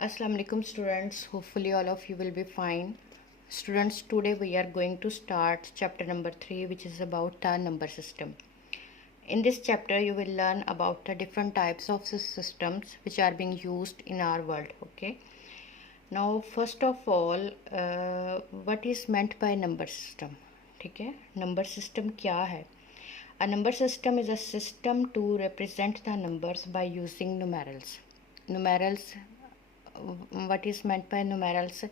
Assalamu alaikum students, hopefully all of you will be fine. Students, today we are going to start chapter number 3, which is about the number system. In this chapter you will learn about the different types of systems which are being used in our world. Okay, now first of all, what is meant by number system? ठीक है, number system क्या है? A number system is a system to represent the numbers by using numerals. What is meant by numerals?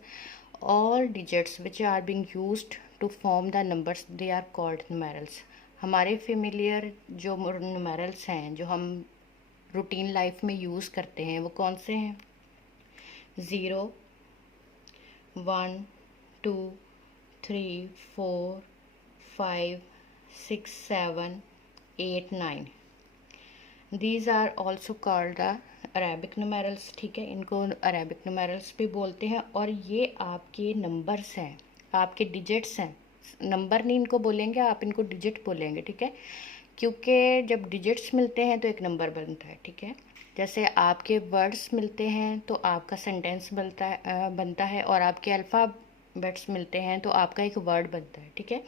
All digits which are being used to form the numbers, they are called numerals. हमारे familiar जो numerals हैं, जो हम routine life में use करते हैं, वो कौन से हैं? 0, 1, 2, 3, 4, 5, 6, 7, 8, 9. These are also called the Arabic numerals. ठीक है, इनको अरेबिक नुमेरल्स भी बोलते हैं. और ये आपके नंबर्स हैं, आपके डिजिट्स हैं. नंबर नहीं इनको बोलेंगे, आप इनको डिजिट बोलेंगे. ठीक है, क्योंकि जब डिजिट्स मिलते हैं तो एक नंबर बनता है. ठीक है, जैसे आपके वर्ड्स मिलते हैं तो आपका सेंटेंस बनता है और आपके अल्फ़ाबेट्स मिलते हैं तो आपका एक वर्ड बनता है. ठीक है,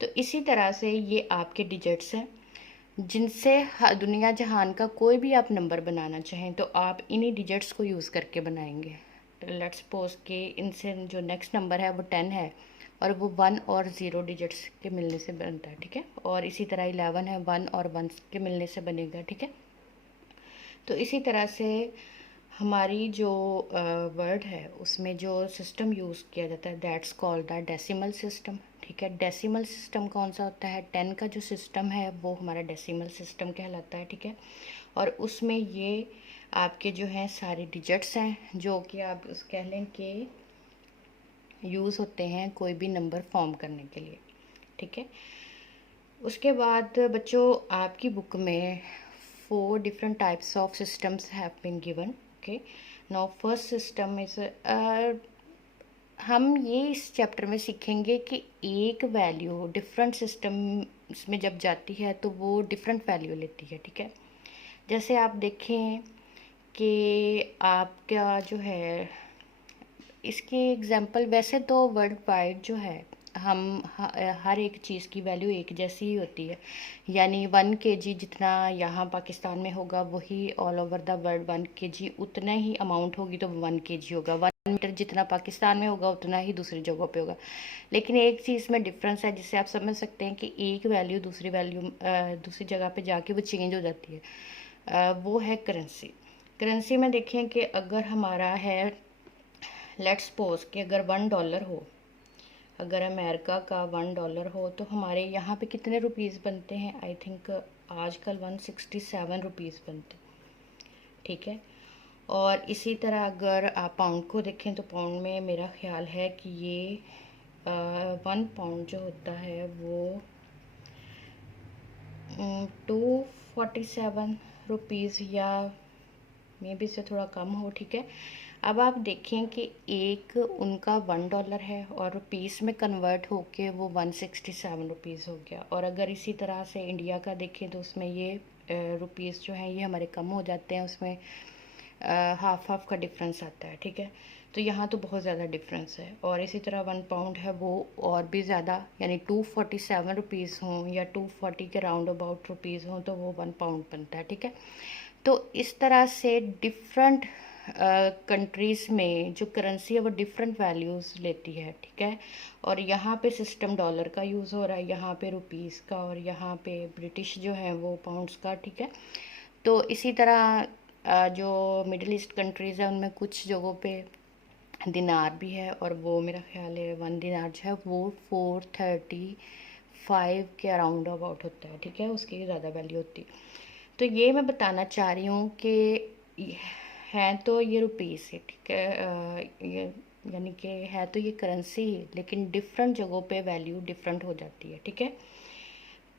तो इसी तरह से ये आपके डिजिट्स हैं जिनसे दुनिया जहान का कोई भी आप नंबर बनाना चाहें तो आप इन्हीं डिजिट्स को यूज़ करके बनाएंगे. लेट्स सपोज कि इनसे जो नेक्स्ट नंबर है वो 10 है और वो 1 और 0 डिजिट्स के मिलने से बनता है. ठीक है, और इसी तरह 11 है, 1 और 1 के मिलने से बनेगा. ठीक है, तो इसी तरह से हमारी जो वर्ड है उसमें जो सिस्टम यूज़ किया जाता है that's called the decimal system. ठीक है, डेसिमल सिस्टम कौन सा होता है? 10 का जो सिस्टम है वो हमारा डेसिमल सिस्टम कहलाता है. ठीक है, और उसमें ये आपके जो हैं सारे डिजिट्स हैं जो कि आप कह लें कि यूज़ होते हैं कोई भी नंबर फॉर्म करने के लिए. ठीक है, उसके बाद बच्चों आपकी बुक में 4 different types of systems have been given. Okay, now first system is हम ये इस चैप्टर में सीखेंगे कि एक वैल्यू डिफरेंट सिस्टम्स में जब जाती है तो वो डिफरेंट वैल्यू लेती है. ठीक है, जैसे आप देखें कि आपका जो है इसके एग्जांपल, वैसे तो वर्ल्ड वाइड जो है हम हर एक चीज़ की वैल्यू एक जैसी ही होती है. यानी 1 kg जितना यहाँ पाकिस्तान में होगा वही all over the world 1 kg उतना ही अमाउंट होगी तो 1 kg होगा. 1 मीटर जितना पाकिस्तान में होगा उतना ही दूसरी जगहों पे होगा. लेकिन एक चीज़ में डिफरेंस है जिससे आप समझ सकते हैं कि एक वैल्यू दूसरी जगह पे जाके वो चेंज हो जाती है. वो है करेंसी. करेंसी में देखें कि अगर हमारा है, लेट्स सपोज कि अगर $1 हो, अगर अमेरिका का $1 हो तो हमारे यहाँ पे कितने रुपीज़ बनते हैं? आई थिंक आजकल 167 रुपीज़ बनते. ठीक है, और इसी तरह अगर आप पाउंड को देखें तो पाउंड में मेरा ख्याल है कि ये 1 पाउंड जो होता है वो 247 रुपीज़ या मे बी से थोड़ा कम हो. ठीक है, अब आप देखें कि एक उनका $1 है और रुपीस में कन्वर्ट होके वो 167 रुपीज़ हो गया. और अगर इसी तरह से इंडिया का देखें तो उसमें ये रुपीस जो हैं ये हमारे कम हो जाते हैं, उसमें हाफ का डिफरेंस आता है. ठीक है, तो यहाँ तो बहुत ज़्यादा डिफरेंस है. और इसी तरह 1 पाउंड है वो और भी ज़्यादा, यानी 247 रुपीज़ हों या 240 के राउंड अबाउट रुपीज़ हों तो वो 1 पाउंड बनता है. ठीक है, तो इस तरह से डिफरेंट कंट्रीज़ में जो करेंसी है वो डिफरेंट वैल्यूज़ लेती है. ठीक है, और यहाँ पे सिस्टम डॉलर का यूज़ हो रहा है, यहाँ पे रुपीज़ का, और यहाँ पे ब्रिटिश जो है वो पाउंड्स का. ठीक है, तो इसी तरह जो मिडिल ईस्ट कंट्रीज़ है उनमें कुछ जगहों पे दिनार भी है और वो मेरा ख्याल है 1 दिनार जो है वो 435 के अराउंड अबाउट होता है. ठीक है, उसकी ज़्यादा वैल्यू होती है. तो ये मैं बताना चाह रही हूँ कि है तो ये रुपीस है. ठीक है, ये यानी कि है तो ये करेंसी ही, लेकिन डिफरेंट जगहों पे वैल्यू डिफरेंट हो जाती है. ठीक है,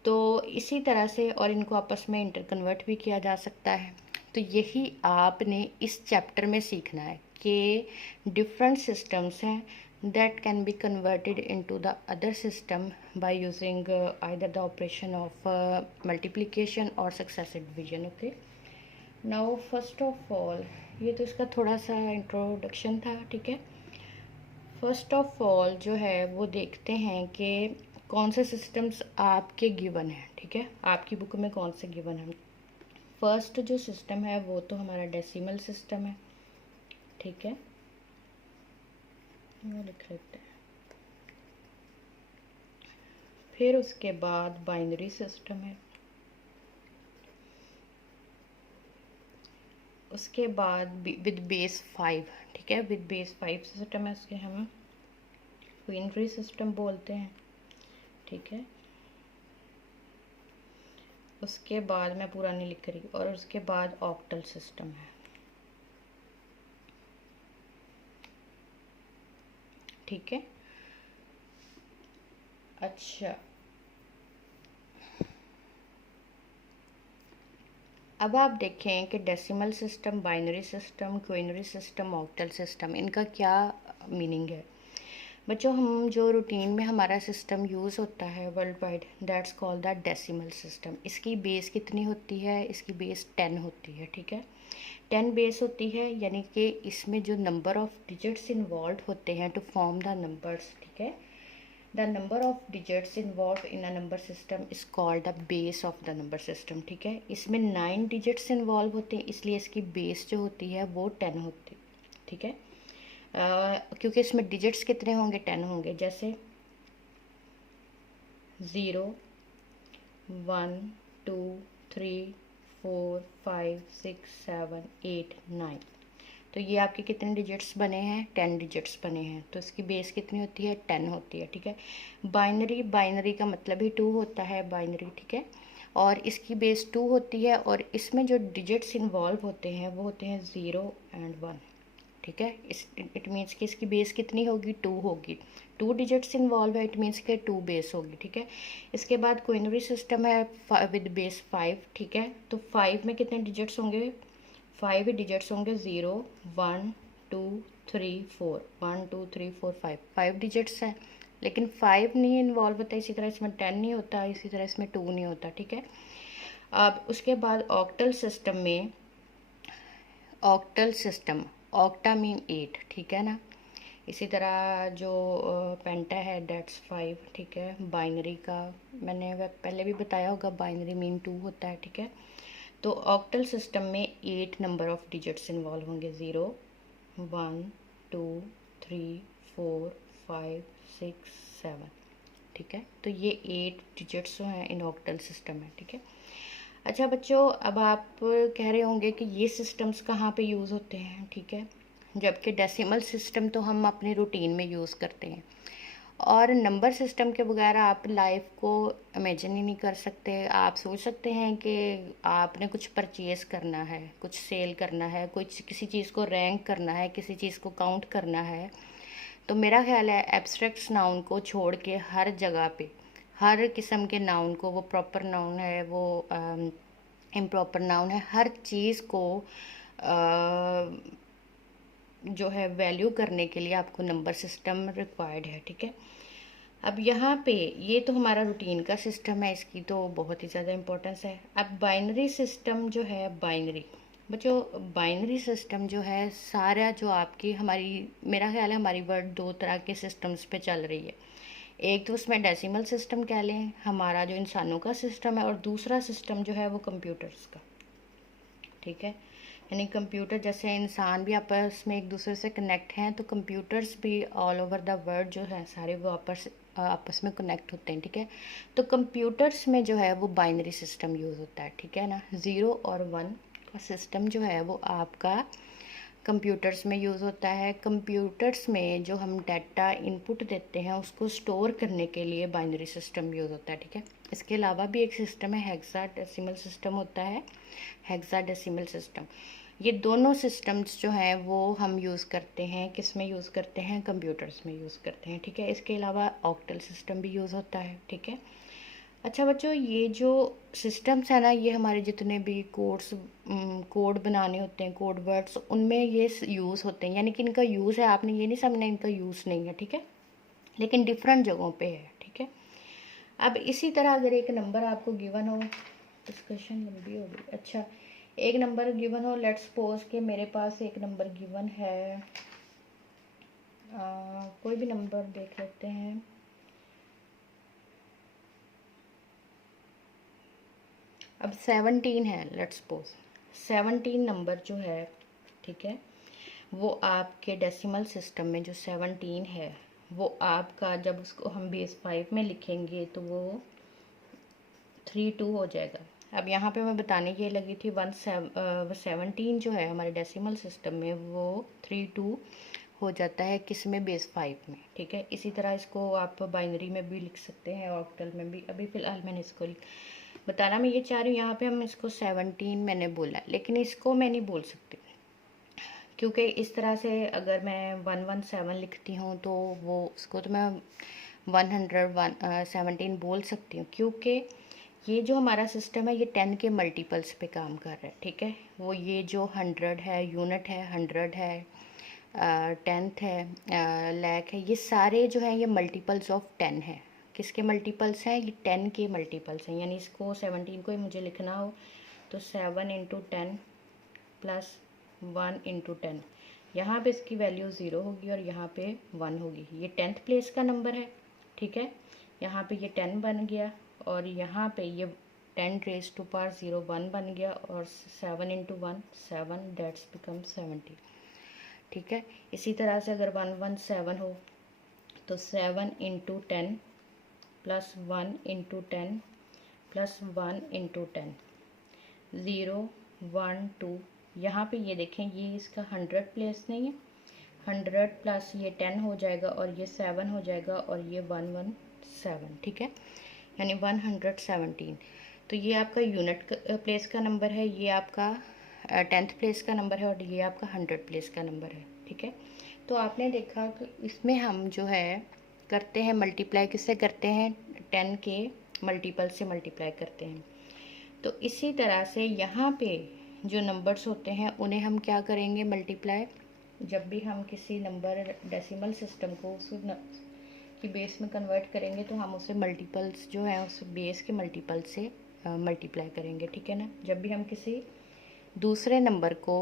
तो इसी तरह से और इनको आपस में इंटर कन्वर्ट भी किया जा सकता है. तो यही आपने इस चैप्टर में सीखना है कि डिफरेंट सिस्टम्स हैं that can be converted into the other system by using either the operation of multiplication or successive division. Okay, now first of all ये तो इसका थोड़ा सा इंट्रोडक्शन था, ठीक है। फर्स्ट ऑफ ऑल जो है वो देखते हैं कि कौन से सिस्टम्स आपके गिवन हैं, ठीक है, आपकी बुक में कौन से गिवन हैं। फर्स्ट जो सिस्टम है वो तो हमारा डेसिमल सिस्टम है, ठीक है, वो लिख लेते हैं। फिर उसके बाद बाइनरी सिस्टम है, उसके बाद विद बेस 5, ठीक है, विद बेस 5 सिस्टम है, उसके हम क्वीनरी सिस्टम बोलते हैं, ठीक है। उसके बाद मैं पूरा नहीं लिख रही, और उसके बाद ऑक्टल सिस्टम है, ठीक है। अच्छा, अब आप देखें कि decimal system, binary system, quinary system, octal system, इनका क्या मीनिंग है। बच्चों, हम जो रूटीन में हमारा सिस्टम यूज़ होता है world wide, that's called the decimal system. इसकी बेस कितनी होती है, इसकी बेस 10 होती है, ठीक है, 10 बेस होती है, यानी कि इसमें जो नंबर ऑफ डिजिट्स इन्वॉल्व होते हैं टू फॉर्म द नंबर्स, ठीक है, the number of digits involve in a number system is called the base of the number system, ठीक है। इसमें 9 डिजिट्स इन्वॉल्व होते हैं, इसलिए इसकी बेस जो होती है वो 10 होती है, ठीक है। क्योंकि इसमें डिजिट्स कितने होंगे, 10 होंगे, जैसे 0 1 2 3 4 5 6 7 8 9, तो ये आपके कितने डिजिट्स बने हैं, 10 डिजिट्स बने हैं, तो इसकी बेस कितनी होती है, 10 होती है, ठीक है। बाइनरी, बाइनरी का मतलब ही 2 होता है, बाइनरी, ठीक है, और इसकी बेस 2 होती है, और इसमें जो डिजिट्स इन्वॉल्व होते हैं वो होते हैं 0 एंड 1, ठीक है। इस इट मीन्स कि इसकी बेस कितनी होगी, 2 होगी, 2 डिजिट्स इन्वॉल्व है, इट मीन्स के 2 बेस होगी, ठीक है। इसके बाद क्विनरी सिस्टम है विद बेस 5, ठीक है, तो 5 में कितने डिजिट्स होंगे, 5 डिजिट्स होंगे, 0 1 2 3 4, 1 2 3 4 5 डिजिट्स हैं, लेकिन 5 नहीं इन्वॉल्व होता, इसी तरह इसमें 10 नहीं होता, इसी तरह इसमें 2 नहीं होता, ठीक है। अब उसके बाद ऑक्टल सिस्टम में, ऑक्टल सिस्टम, ऑक्टा मीन 8, ठीक है ना। इसी तरह जो पेंटा है डेट्स 5, ठीक है। बाइनरी का मैंने वह पहले भी बताया होगा, बाइनरी मीन 2 होता है, ठीक है। तो ऑक्टल सिस्टम में 8 नंबर ऑफ डिजिट्स इन्वॉल्व होंगे, 0 1 2 3 4 5 6 7, ठीक है। तो ये 8 डिजिट्स जो हैं इन ऑक्टल सिस्टम है, ठीक है। अच्छा बच्चों, अब आप कह रहे होंगे कि ये सिस्टम्स कहाँ पे यूज़ होते हैं, ठीक है, जबकि डेसिमल सिस्टम तो हम अपनी रूटीन में यूज़ करते हैं, और नंबर सिस्टम के बगैर आप लाइफ को इमेजिन ही नहीं कर सकते। आप सोच सकते हैं कि आपने कुछ परचेज़ करना है, कुछ सेल करना है, कुछ किसी चीज़ को रैंक करना है, किसी चीज़ को काउंट करना है, तो मेरा ख्याल है एब्स्ट्रैक्ट नाउन को छोड़ के हर जगह पे, हर किस्म के नाउन को, वो प्रॉपर नाउन है, वो इम्प्रॉपर नाउन है, हर चीज़ को जो है वैल्यू करने के लिए आपको नंबर सिस्टम रिक्वायर्ड है, ठीक है। अब यहाँ पे ये तो हमारा रूटीन का सिस्टम है, इसकी तो बहुत ही ज़्यादा इम्पोर्टेंस है। अब बाइनरी सिस्टम जो है, बाइनरी बच्चों, बाइनरी सिस्टम जो है सारा जो आपकी हमारी, मेरा ख्याल है हमारी वर्ल्ड 2 तरह के सिस्टम्स पे चल रही है। एक तो उसमें डेसिमल सिस्टम कह लें, हमारा जो इंसानों का सिस्टम है, और दूसरा सिस्टम जो है वो कंप्यूटर्स का, ठीक है। यानी कंप्यूटर, जैसे इंसान भी आपस में एक दूसरे से कनेक्ट हैं, तो कंप्यूटर्स भी ऑल ओवर द वर्ल्ड जो है सारे वो आपस में कनेक्ट होते हैं, ठीक है। तो कंप्यूटर्स में जो है वो बाइनरी सिस्टम यूज़ होता है, ठीक है ना। 0 और 1 का सिस्टम जो है वो आपका कंप्यूटर्स में यूज़ होता है। कंप्यूटर्स में जो हम डाटा इनपुट देते हैं उसको स्टोर करने के लिए बाइनरी सिस्टम यूज़ होता है, ठीक है। इसके अलावा भी एक सिस्टम है, हेक्साडेसिमल सिस्टम होता है, हेक्साडेसिमल सिस्टम। ये दोनों सिस्टम्स जो हैं वो हम यूज़ करते हैं, किस में यूज़ करते हैं, कंप्यूटर्स में यूज़ करते हैं, ठीक है। इसके अलावा ऑक्टल सिस्टम भी यूज़ होता है, ठीक है। अच्छा बच्चों, ये जो सिस्टम्स है ना, ये हमारे जितने भी कोड बनाने होते हैं, कोड वर्ड्स, उनमें ये यूज़ होते हैं, यानी कि इनका यूज़ है, आपने ये नहीं समझना इनका यूज़ नहीं है, ठीक है, लेकिन डिफरेंट जगहों पे है, ठीक है। अब इसी तरह अगर एक नंबर आपको गिवन हो, डिस्कशन लंबी होगी। अच्छा, एक नंबर गिवन हो, लेट्स सपोज कि मेरे पास एक नंबर गिवन है, कोई भी नंबर देख लेते हैं। अब 17 है, लेट्स सपोज 17 नंबर जो है, ठीक है, वो आपके डेसिमल सिस्टम में जो 17 है वो आपका, जब उसको हम बेस 5 में लिखेंगे तो वो 32 हो जाएगा। अब यहाँ पे मैं बताने ये लगी थी 17 जो है हमारे डेसिमल सिस्टम में वो 32 हो जाता है, किस में, बेस 5 में, ठीक है। इसी तरह इसको आप बाइनरी में भी लिख सकते हैं, ऑक्टल में भी। अभी फ़िलहाल मैंने इसको बताना मैं ये चाह रही हूँ, यहाँ पे हम इसको 17 मैंने बोला, लेकिन इसको मैं नहीं बोल सकती, क्योंकि इस तरह से अगर मैं 117 लिखती हूँ तो वो उसको तो मैं 117 बोल सकती हूँ, क्योंकि ये जो हमारा सिस्टम है ये 10 के मल्टीपल्स पे काम कर रहा है, ठीक है। वो ये जो 100 है, यूनिट है, 100 है, टेंथ है, लैख है, ये सारे जो हैं ये मल्टीपल्स ऑफ 10 है। किसके मल्टीपल्स हैं? ये 10 के मल्टीपल्स हैं। यानी इसको 17 को ही मुझे लिखना हो तो 7 इंटू 10 प्लस 1 इंटू 10, यहाँ पर इसकी वैल्यू 0 होगी और यहाँ पे 1 होगी। ये 10th प्लेस का नंबर है, ठीक है। यहाँ पे ये 10 बन गया और यहाँ पे ये 10 रेज टू पावर 0 1 बन गया, और 7 इंटू 1 7, डेट्स बिकम 70, ठीक है। इसी तरह से अगर 117 हो तो 7 into 10 plus 1 into 10 plus 1 into 10, 0 1 2, यहाँ पे ये देखें ये इसका 100 प्लेस नहीं है, 100 प्लस ये 10 हो जाएगा और ये 7 हो जाएगा और ये 117, ठीक है, यानी 117। तो ये आपका यूनिट प्लेस का नंबर है, ये आपका 10th प्लेस का नंबर है और ये आपका 100 प्लेस का नंबर है, ठीक है। तो आपने देखा कि इसमें हम जो है करते हैं मल्टीप्लाई, किससे करते हैं? 10 के मल्टीपल से मल्टीप्लाई करते हैं। तो इसी तरह से यहाँ पे जो नंबर्स होते हैं उन्हें हम क्या करेंगे? मल्टीप्लाई। जब भी हम किसी नंबर डेसिमल सिस्टम को उस की बेस में कन्वर्ट करेंगे तो हम उसे मल्टीपल्स जो है उस बेस के मल्टीपल से मल्टीप्लाई करेंगे, ठीक है ना। जब भी हम किसी दूसरे नंबर को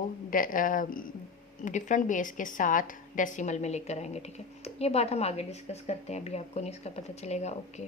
डिफरेंट बेस के साथ डेसिमल में लेकर आएंगे, ठीक है। ये बात हम आगे डिस्कस करते हैं, अभी आपको नहीं इसका पता चलेगा, ओके।